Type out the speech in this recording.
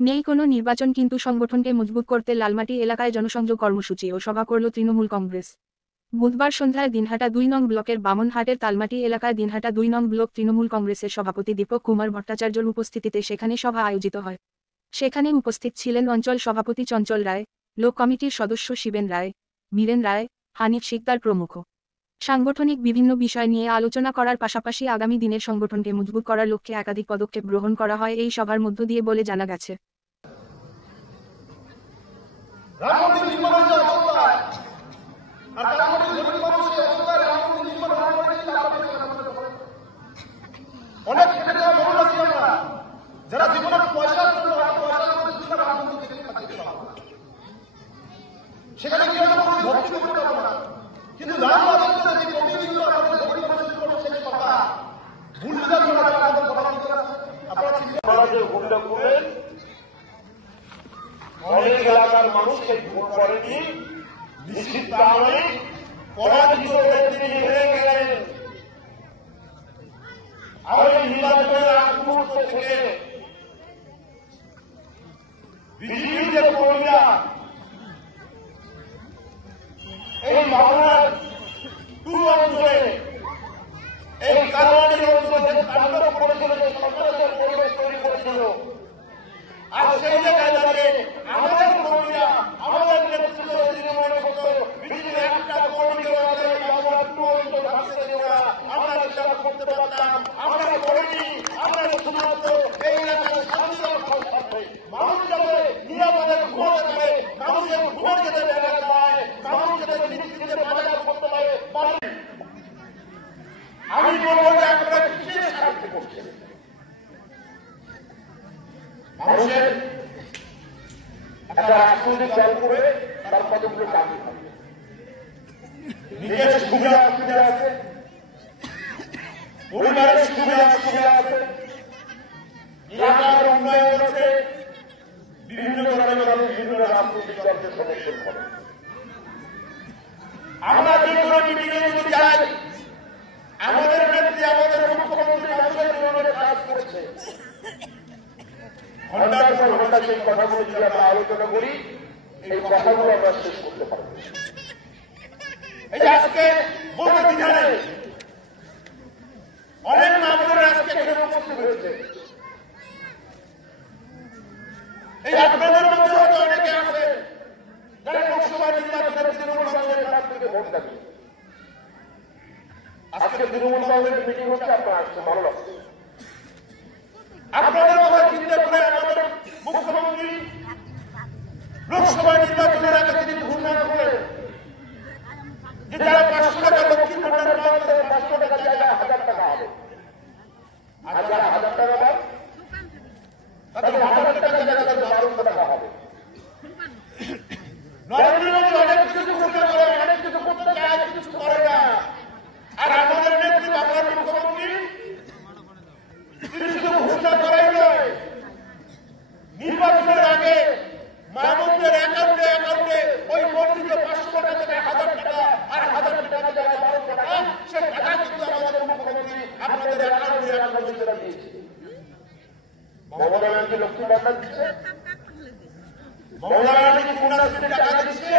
নেই কোনো নির্বাচন, কিন্তু সংগঠনকে মজবুত করতে লালমাটি এলাকায় জনসংযোগ কর্মসূচি ও সভা করল তৃণমূল কংগ্রেস। বুধবার সন্ধ্যায় দিনহাটা ২ নং ব্লকের বামনহাটের তালমাটি এলাকায় দিনহাটা ২ নং ব্লক তৃণমূল কংগ্রেসের সভাপতি দীপক কুমার ভট্টাচার্যর উপস্থিতিতে সেখানে সভা আয়োজিত হয়। সেখানে উপস্থিত ছিলেন অঞ্চল সভাপতি চঞ্চল রায়, লোক কমিটির সদস্য শিবেন রায়, বীরেন রায়, হানিফ শিকদার প্রমুখ। সাংগঠনিক বিভিন্ন বিষয় নিয়ে আলোচনা করার পাশাপাশি আগামী দিনের সংগঠনকে মজবুত করার লক্ষ্যে একাধিক পদক্ষেপ গ্রহণ করা হয় এই সভার মধ্য দিয়ে বলে জানা গেছে। অনেক ক্ষেত্রে মানুষ আছি আমরা যারা জীবনের পয়সার জন্য সেখানে কি আমরা কোনো ভক্তি করতে পারবো না, কিন্তু রাম রাজত্বের যে প্রতিনিধিগুলো আমাদের গরিব মানুষের কোনো শেষ কথা ভুল বুঝা করা আমাদের কথা বলতে আপনারা যে ভুলটা করলেন অনেক এলাকার মানুষ সেই ভুল করেনি, নিশ্চিত কারণে পরাজিত হয়ে তিনি হেরে গেলেন। আমাদের নির্বাচনের আগ মুহূর্ত থেকে বিজেপির যে কর্মীরা এই মামলার অঞ্চলে এই কারণের অঞ্চলে তাণ্ডব করেছিল, যে সন্ত্রাসের পরিবেশ তৈরি করেছিল, আর সেই জায়গায় দাঁড়িয়ে আমাদের কর্মীরা আমাদের নেতৃত্ব তিনি মনে করত বিজেপির একটা কর্মীকে আমাদের এই মামলার অঞ্চল ভাঙতে দেব না, আমরা বিচার করতে পারতাম। আমরা করিনি, আমরা শুধুমাত্র এই এলাকার শান্তি রক্ষার স্বার্থে মানুষ যাতে নিরাপদে ঘুমাতে পারে, মানুষের ঘুমাতে যেতে জায়গা পায়, মানুষ যাতে নিশ্চিন্তে বাজার করতে পারে। আমি বলবো যে আপনারা কিসের স্বার্থে করছেন? মানুষের একটা রাজনৈতিক দল করে তার কতগুলো চাকরি হবে, নিজের সুবিধা অসুবিধা আছে, পরিবারের সুবিধা অসুবিধা আছে, এলাকার উন্নয়ন আছে, বিভিন্ন ধরনের মানুষ বিভিন্ন রাজনৈতিক দলকে সমর্থন করে। আমরা যে কোনো মিটিংয়ে যদি যাই, আমাদের নেত্রী আমাদের মুখ্যমন্ত্রী মানুষের জন্য কাজ করছে, ঘন্টার পর ঘন্টা সেই কথাগুলো যদি আমরা আলোচনা করি, এই কথাগুলো আমরা শেষ করতে পারব। এই যে আজকে বলতে জানে অনেক মামলার আজকে এখানে উপস্থিত হয়েছে, এই আপনাদের মধ্যে হয়তো অনেকে আছে যারা লোকসভা নির্বাচনের তৃণমূল কংগ্রেসের কাছ থেকে ভোট দেবে। আজকে তৃণমূল কংগ্রেসের মিটিং হচ্ছে, আপনারা আসছে, ভালো লাগছে। আপনাদের কথা চিন্তা করে আমাদের মুখ্যমন্ত্রী লোকসভা নির্বাচনের আগে তিনি ঘোষণা করে যে যারা 500 টাকা লক্ষ্মী ভান্ডার পাবে তাদের 500 টাকা জায়গায় 1000 টাকা হবে, আর যারা 1000 টাকা পায় তাদের 1000 টাকা জায়গায় 1200 টাকা হবে। নরেন্দ্র মোদী অনেক কিছু করতে পারে, অনেক কিছু করতে চায়, কিছু করে না। আর আমাদের নেত্রী বাংলার মুখ্যমন্ত্রী তিনি শুধু ঘোষণা করাই নয়, নির্বাচনের আগে মাহমুদের অ্যাকাউন্টে ওই মন্ত্রীকে 500 টাকা থেকে 1000 টাকা আর 1000 টাকা জায়গায় 1200 টাকা, সে টাকা কিন্তু আমাদের মুখ্যমন্ত্রী আপনাদের অ্যাকাউন্টে দিয়েছে। মমতা ব্যানার্জি লক্ষ্মী ভান্ডার দিচ্ছে, মমতা ব্যানার্জি কি কন্যাশ্রীর টাকা দিচ্ছে?